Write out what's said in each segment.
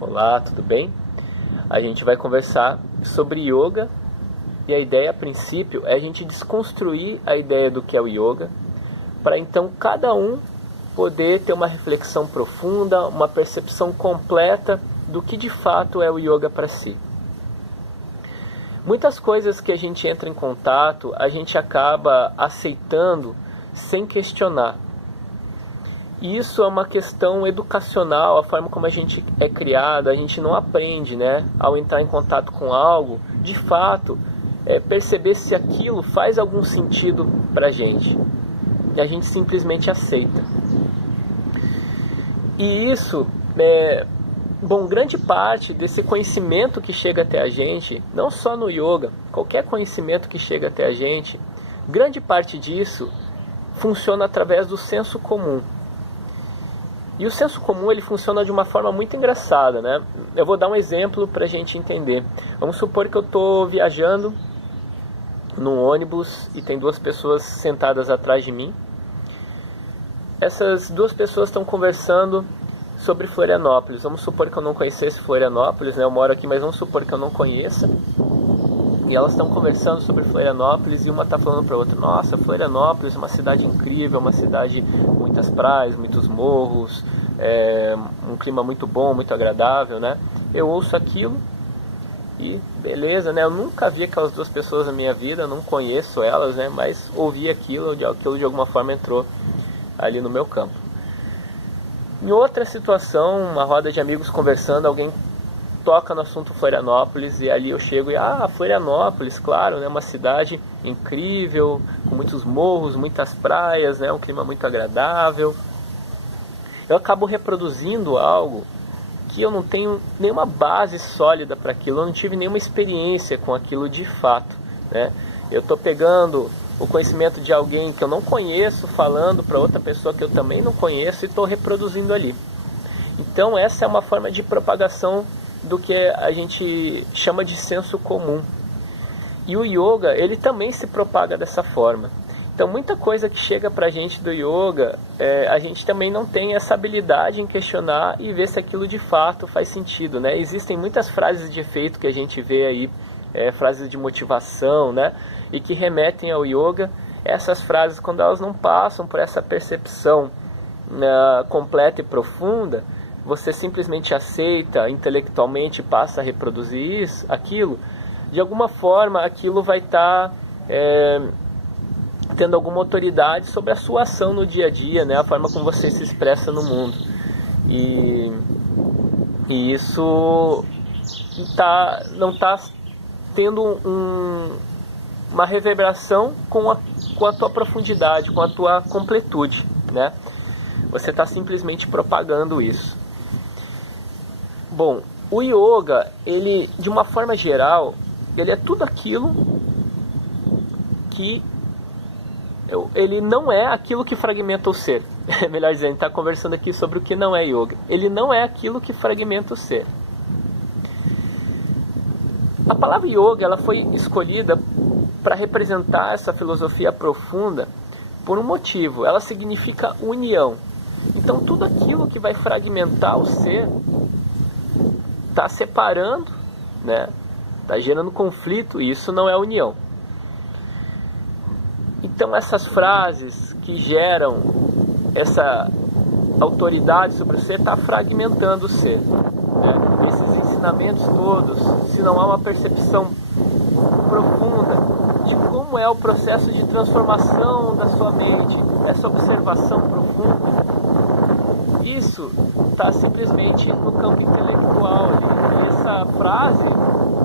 Olá, tudo bem? A gente vai conversar sobre yoga e a ideia a princípio é a gente desconstruir a ideia do que é o yoga para então cada um poder ter uma reflexão profunda, uma percepção completa do que de fato é o yoga para si. Muitas coisas que a gente entra em contato, a gente acaba aceitando sem questionar. E isso é uma questão educacional, a forma como a gente é criado, a gente não aprende, né? Ao entrar em contato com algo, de fato, perceber se aquilo faz algum sentido pra gente. E a gente simplesmente aceita. E isso, grande parte desse conhecimento que chega até a gente, não só no yoga, qualquer conhecimento que chega até a gente, grande parte disso funciona através do senso comum. E o senso comum ele funciona de uma forma muito engraçada, né? Eu vou dar um exemplo para a gente entender. Vamos supor que eu estou viajando num ônibus e tem duas pessoas sentadas atrás de mim. Essas duas pessoas estão conversando sobre Florianópolis. Vamos supor que eu não conhecesse Florianópolis, né? Eu moro aqui, mas vamos supor que eu não conheça. E elas estão conversando sobre Florianópolis e uma está falando para a outra: nossa, Florianópolis é uma cidade incrível, uma cidade com muitas praias, muitos morros, um clima muito bom, muito agradável, né? Eu ouço aquilo e beleza, né? Eu nunca vi aquelas duas pessoas na minha vida, não conheço elas, né? Mas ouvi aquilo de alguma forma entrou ali no meu campo. Em outra situação, uma roda de amigos conversando, alguém toca no assunto Florianópolis e ali eu chego e Florianópolis, claro, né, uma cidade incrível, com muitos morros, muitas praias, né, um clima muito agradável. Eu acabo reproduzindo algo que eu não tenho nenhuma base sólida para aquilo, eu não tive nenhuma experiência com aquilo de fato, né? Eu estou pegando o conhecimento de alguém que eu não conheço, falando para outra pessoa que eu também não conheço e estou reproduzindo ali. Então essa é uma forma de propagação do que a gente chama de senso comum. E o yoga, ele também se propaga dessa forma. Então muita coisa que chega pra gente do yoga, a gente também não tem essa habilidade em questionar e ver se aquilo de fato faz sentido, né? Existem muitas frases de efeito que a gente vê aí, frases de motivação, né? E que remetem ao yoga. Essas frases, quando elas não passam por essa percepção completa e profunda, você simplesmente aceita intelectualmente, passa a reproduzir aquilo, de alguma forma aquilo vai estar tendo alguma autoridade sobre a sua ação no dia a dia, né? A forma como você se expressa no mundo. E isso não está tendo uma reverberação com a tua profundidade, com a tua completude, né? Você está simplesmente propagando isso. Bom, o yoga, ele, de uma forma geral, ele é tudo aquilo que ele não é aquilo que fragmenta o ser. Melhor dizendo, a gente está conversando aqui sobre o que não é yoga. Ele não é aquilo que fragmenta o ser. A palavra yoga, ela foi escolhida para representar essa filosofia profunda por um motivo. Ela significa união. Então tudo aquilo que vai fragmentar o ser está separando, né? Está gerando conflito, e isso não é união. Então essas frases que geram essa autoridade sobre o ser está fragmentando o ser, né? Esses ensinamentos todos, se não há uma percepção profunda de como é o processo de transformação da sua mente, essa observação profunda, isso está simplesmente no campo intelectual ali. Essa frase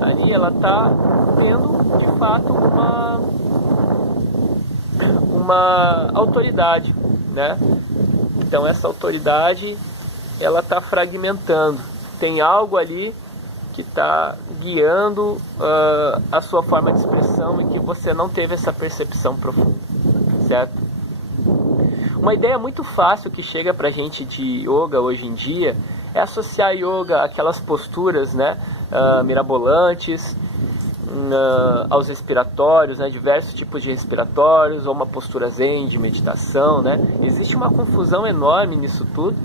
ali, ela está tendo de fato uma autoridade, né? Então essa autoridade, ela está fragmentando. Tem algo ali que está guiando a sua forma de expressão e que você não teve essa percepção profunda, certo? Uma ideia muito fácil que chega pra gente de yoga hoje em dia é associar yoga àquelas posturas, né, mirabolantes, aos respiratórios, né, diversos tipos de respiratórios, ou uma postura zen de meditação, né? Existe uma confusão enorme nisso tudo.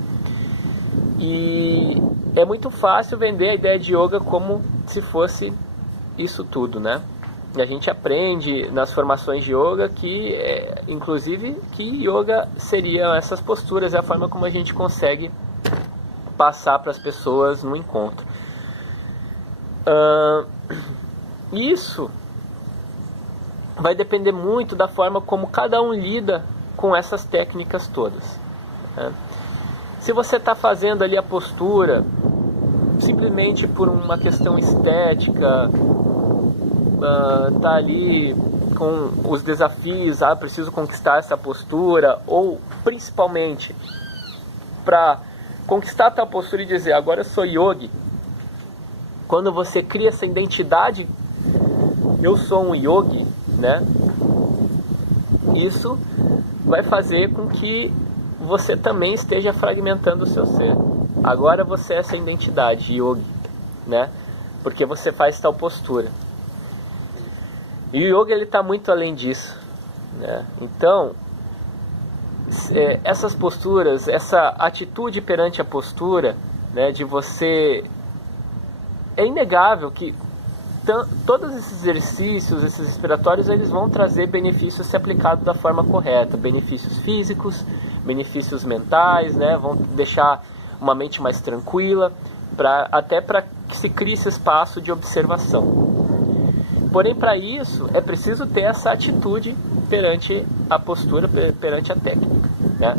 E é muito fácil vender a ideia de yoga como se fosse isso tudo, né? E a gente aprende nas formações de yoga que, inclusive, que yoga seriam essas posturas, é a forma como a gente consegue passar para as pessoas no encontro. Isso vai depender muito da forma como cada um lida com essas técnicas todas, né? Se você está fazendo ali a postura simplesmente por uma questão estética, tá ali com os desafios, preciso conquistar essa postura, ou principalmente para conquistar tal postura e dizer, agora eu sou yogi. Quando você cria essa identidade, eu sou um yogi, né? Isso vai fazer com que você também esteja fragmentando o seu ser. Agora você é essa identidade, yogi, né? Porque você faz tal postura. E o yoga, ele está muito além disso, né? Então, essas posturas, essa atitude perante a postura, né, de você... É inegável que todos esses exercícios, esses respiratórios, eles vão trazer benefícios se aplicados da forma correta. Benefícios físicos, benefícios mentais, né? Vão deixar uma mente mais tranquila, até para que se crie esse espaço de observação. Porém, para isso, é preciso ter essa atitude perante a postura, perante a técnica, né?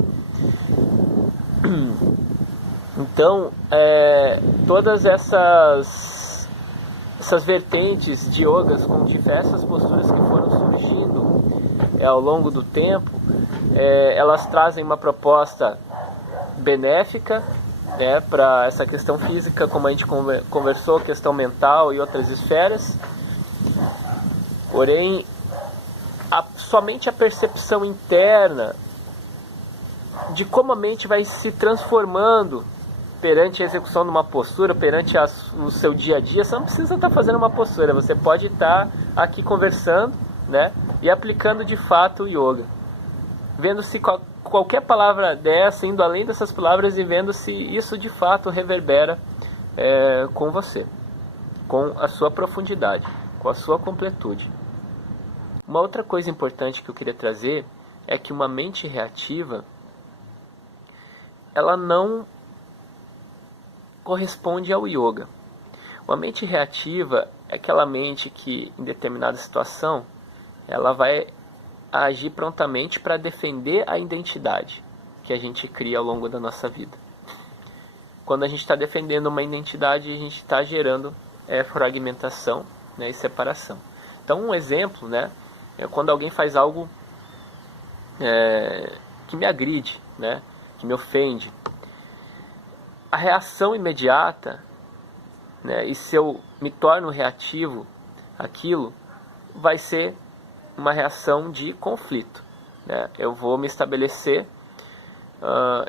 Então, todas essas vertentes de yogas com diversas posturas que foram surgindo ao longo do tempo, elas trazem uma proposta benéfica, né, para essa questão física, como a gente conversou, questão mental e outras esferas. Porém, somente a percepção interna de como a mente vai se transformando perante a execução de uma postura, perante o seu dia a dia. Você não precisa estar fazendo uma postura, você pode estar aqui conversando, né, e aplicando de fato o yoga. Vendo se qualquer palavra dessa, indo além dessas palavras e vendo se isso de fato reverbera com você, com a sua profundidade, com a sua completude. Uma outra coisa importante que eu queria trazer é que uma mente reativa, ela não corresponde ao yoga. Uma mente reativa é aquela mente que, em determinada situação, ela vai agir prontamente para defender a identidade que a gente cria ao longo da nossa vida. Quando a gente está defendendo uma identidade, a gente está gerando fragmentação, né, e separação. Então, um exemplo, né, é quando alguém faz algo que me agride, né, que me ofende. A reação imediata, né, e se eu me torno reativo àquilo, vai ser uma reação de conflito, né? Eu vou me estabelecer,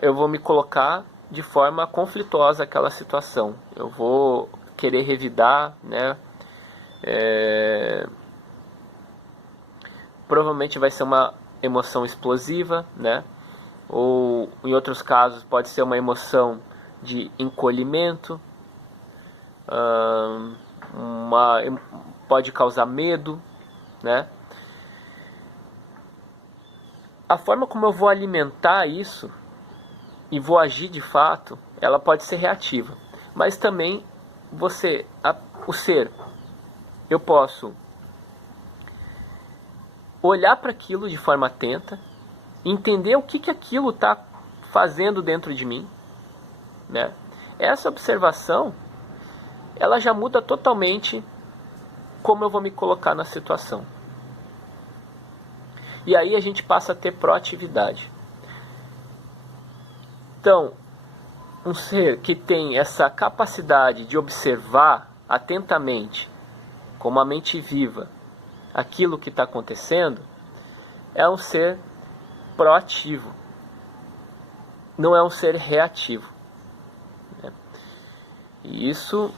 eu vou me colocar de forma conflituosa àquela situação. Eu vou querer revidar, né? Provavelmente vai ser uma emoção explosiva, né? Ou em outros casos pode ser uma emoção de encolhimento, pode causar medo, né? A forma como eu vou alimentar isso e vou agir de fato, ela pode ser reativa. Mas também o ser, eu posso olhar para aquilo de forma atenta, entender o que aquilo está fazendo dentro de mim, né? Essa observação, ela já muda totalmente como eu vou me colocar na situação. E aí a gente passa a ter proatividade. Então, um ser que tem essa capacidade de observar atentamente, com uma mente viva, aquilo que está acontecendo, é um ser proativo. Não é um ser reativo. E isso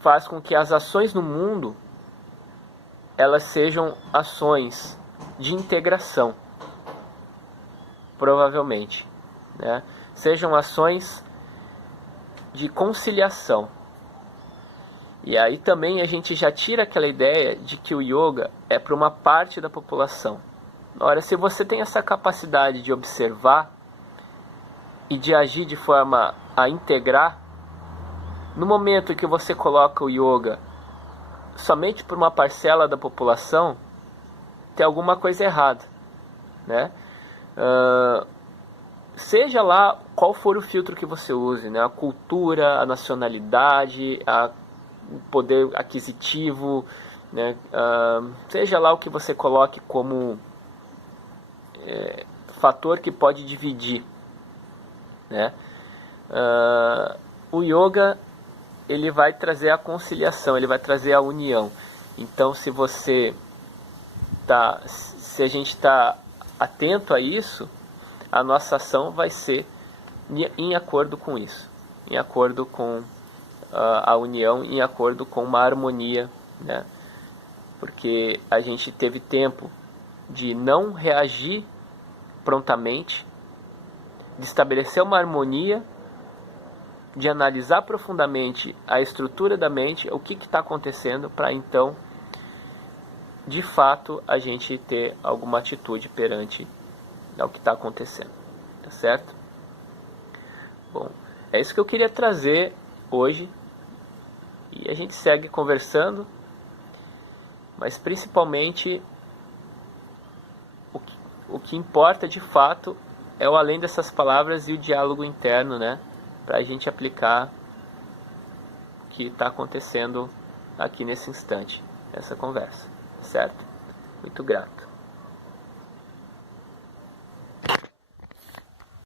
faz com que as ações no mundo, elas sejam ações de integração. provavelmente, né? Sejam ações de conciliação. E aí também a gente já tira aquela ideia de que o yoga é para uma parte da população. Ora, se você tem essa capacidade de observar e de agir de forma a integrar, no momento em que você coloca o yoga somente para uma parcela da população, tem alguma coisa errada, né? Seja lá qual for o filtro que você use, né? A cultura, a nacionalidade, o poder aquisitivo, né? Seja lá o que você coloque como fator que pode dividir, né? O yoga, ele vai trazer a conciliação, ele vai trazer a união. Então, se a gente está atento a isso, a nossa ação vai ser em acordo com isso, em acordo com a união, em acordo com uma harmonia, né? Porque a gente teve tempo de não reagir prontamente, de estabelecer uma harmonia, de analisar profundamente a estrutura da mente, o que está acontecendo, para então, de fato, a gente ter alguma atitude perante ao que está acontecendo, tá certo? Bom, é isso que eu queria trazer hoje, e a gente segue conversando, mas principalmente o que importa de fato é o além dessas palavras e o diálogo interno, né? Para a gente aplicar o que está acontecendo aqui nesse instante, nessa conversa, certo? Muito grato.